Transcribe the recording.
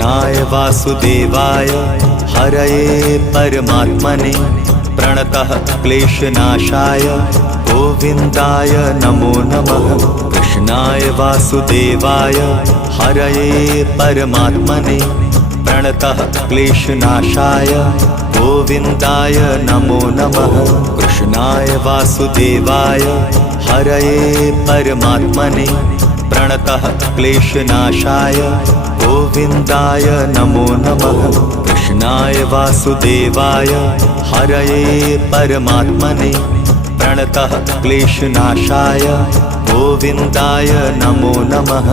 कृष्णाय वासुदेवाय हरये परमात्मने प्रणतः क्लेशनाशाय गोविन्दाय नमो नमः। कृष्णाय वासुदेवाय हरये परमात्मने प्रणतः क्लेशनाशाय गोविन्दाय नमो नमः। कृष्णाय वासुदेवाय हरये परमात्मने प्रणतः क्लेशनाशाय गोविन्दाय नमो नमः। कृष्णाय वासुदेवाय हरये परमात्मने प्रणतः क्लेशनाशाय गोविन्दाय नमो नमः।